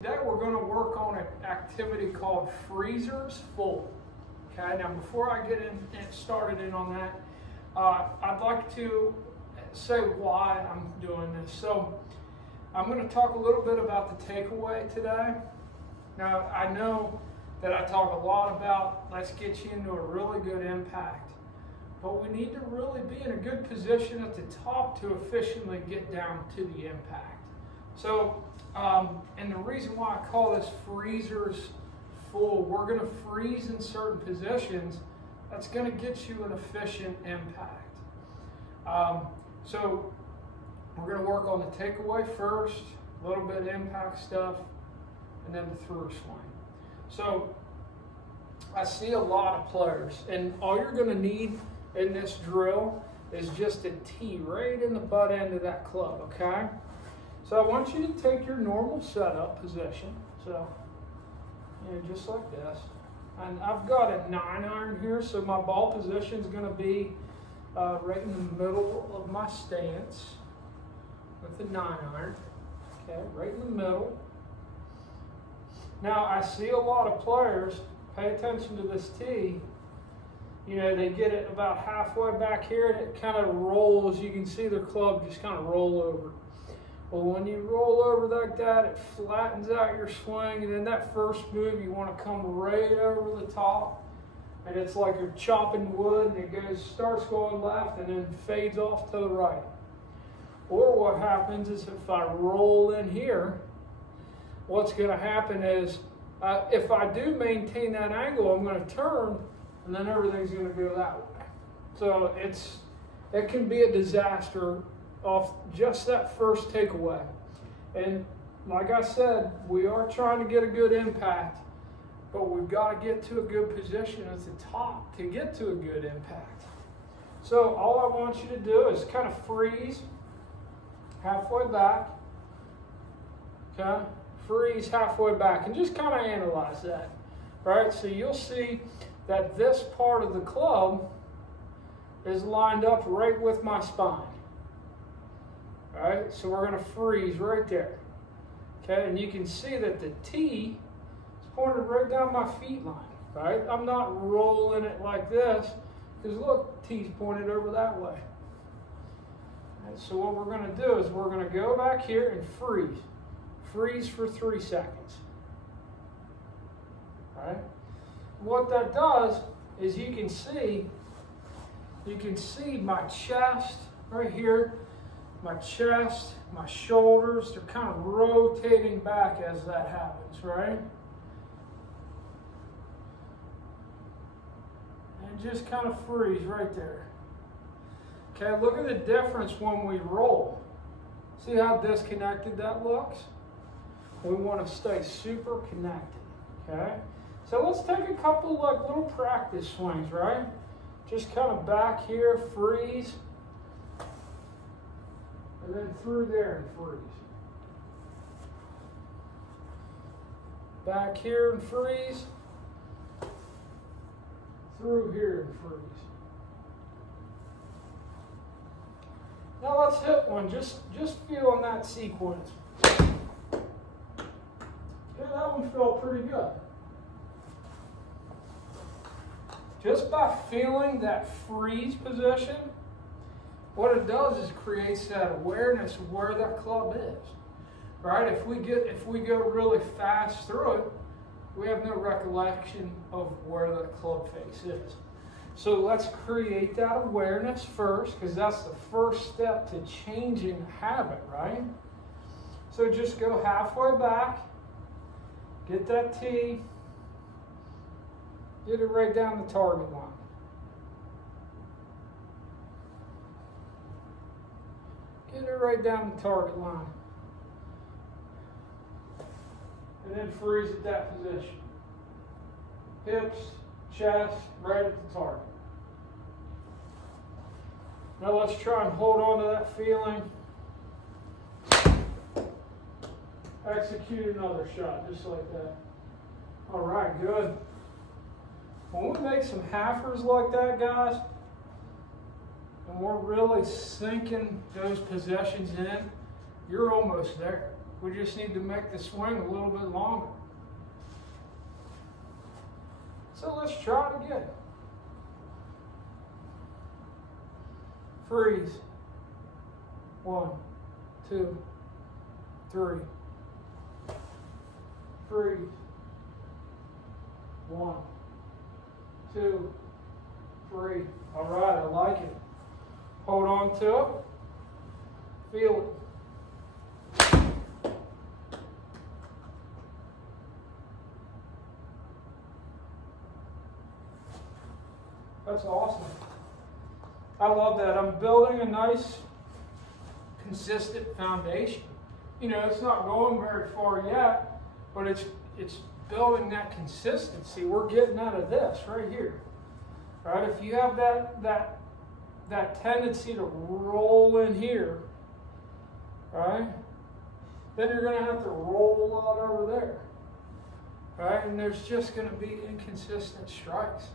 Today we're going to work on an activity called freezers full. Okay, now before I get started on that, I'd like to say why I'm doing this. So I'm going to talk a little bit about the takeaway today. Now I know that I talk a lot about let's get you into a really good impact, but we need to really be in a good position at the top to efficiently get down to the impact. So, and the reason why I call this freezers full, we're going to freeze in certain positions. That's going to get you an efficient impact. So we're going to work on the takeaway first, a little bit of impact stuff, and then the through swing. So I see a lot of players, and all you're going to need in this drill is just a tee right in the butt end of that club, okay? So I want you to take your normal setup position, so just like this. And I've got a 9-iron here, so my ball position is going to be right in the middle of my stance with the 9-iron. Okay, right in the middle. Now I see a lot of players, pay attention to this tee, they get it about halfway back here and it kind of rolls. You can see their club just kind of roll over. Well, when you roll over like that, it flattens out your swing, and then that first move, you want to come right over the top, and it's like you're chopping wood, and it starts going left, and then fades off to the right. Or what happens is if I roll in here, what's going to happen is if I do maintain that angle, I'm going to turn, and then everything's going to go that way. So it can be a disaster off just that first takeaway. And like I said, we are trying to get a good impact, but we've got to get to a good position at the top to get to a good impact. So all I want you to do is kind of freeze halfway back, okay? Freeze halfway back and just kind of analyze that, right? So you'll see that this part of the club is lined up right with my spine. All right, so we're going to freeze right there. Okay, and you can see that the tee is pointed right down my feet line. Right, I'm not rolling it like this because look, the tee's pointed over that way. All right, so what we're going to do is we're going to go back here and freeze. Freeze for 3 seconds. All right. What that does is you can see my chest right here. My chest, my shoulders, they're kind of rotating back as that happens, right? And just kind of freeze right there. Okay, look at the difference when we roll. See how disconnected that looks? We want to stay super connected, okay? So let's take a couple like little practice swings, right? Just kind of back here, freeze. And then through there and freeze. Back here and freeze. Through here and freeze. Now let's hit one. Just feel on that sequence. Yeah, that one felt pretty good. Just by feeling that freeze position, what it does is creates that awareness of where that club is, right? If we go really fast through it, we have no recollection of where that club face is. So let's create that awareness first, because that's the first step to changing habit, right? So just go halfway back, get that tee, get it right down the target line. Get it right down the target line. And then freeze at that position. Hips, chest, right at the target. Now let's try and hold on to that feeling. Execute another shot, just like that. All right, good. When we make some halfers like that, guys, and we're really sinking those possessions in, you're almost there. We just need to make the swing a little bit longer. So let's try it again. Freeze. 1, 2, 3. Freeze. 1, 2, 3. All right, I like it. Hold on to it. Feel it. That's awesome. I love that. I'm building a nice, consistent foundation. You know, it's not going very far yet, but it's building that consistency. We're getting out of this right here. Right? If you have that tendency to roll in here, right, then you're going to have to roll out over there. Right? And there's just going to be inconsistent strikes.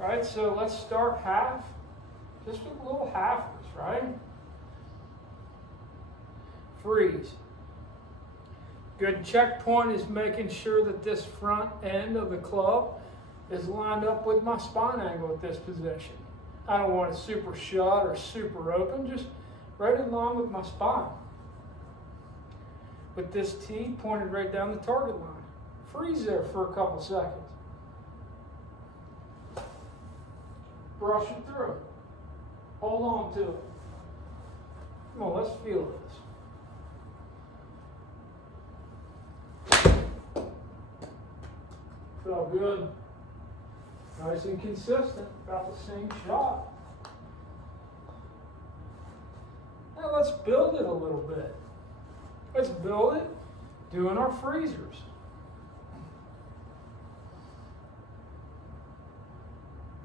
Right, so let's start half, just with little halfers, right? Freeze. Good checkpoint is making sure that this front end of the club is lined up with my spine angle at this position. I don't want it super shut or super open, just right in line with my spine. With this tee pointed right down the target line. Freeze there for a couple seconds. Brush it through. Hold on to it. Come on, let's feel this. Felt good. Nice and consistent. About the same shot. Now let's build it a little bit. Let's build it doing our freezers.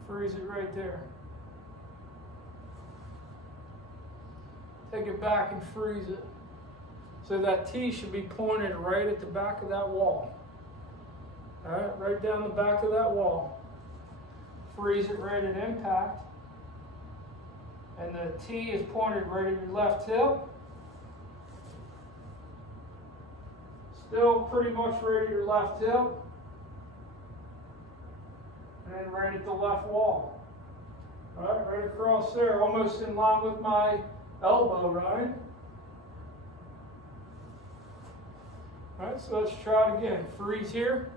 Freeze it right there. Take it back and freeze it. So that tee should be pointed right at the back of that wall. All right, right down the back of that wall. Freeze it right at impact. And the tee is pointed right at your left hip. Still pretty much right at your left hip. And right at the left wall. All right, right across there, almost in line with my elbow, right? All right, so let's try it again. Freeze here.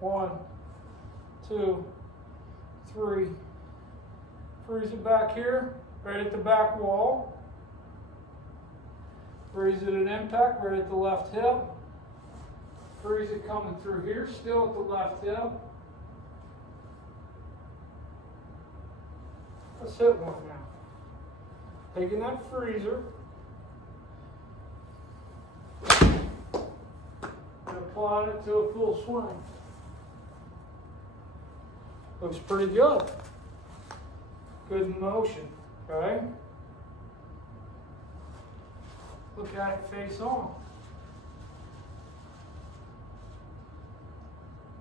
1, 2, 3. Freeze it back here, right at the back wall. Freeze it at impact, right at the left hip. Freeze it coming through here, still at the left hip. Let's hit one now. Taking that freezer and applying it to a full swing. Looks pretty good. Good motion, okay? Look at it face on.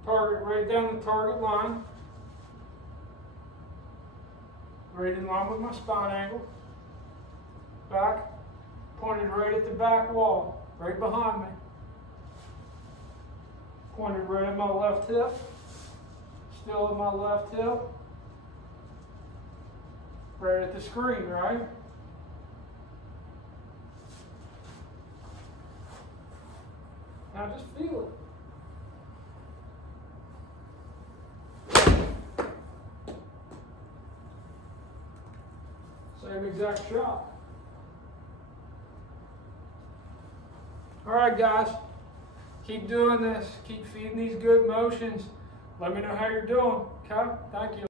Target right down the target line. Right in line with my spine angle. Back, pointed right at the back wall, right behind me. Pointed right at my left hip. Still at my left hip. Right at the screen, right? Now just feel it. Same exact shot. All right, guys. Keep doing this. Keep feeding these good motions. Let me know how you're doing. Okay? Thank you.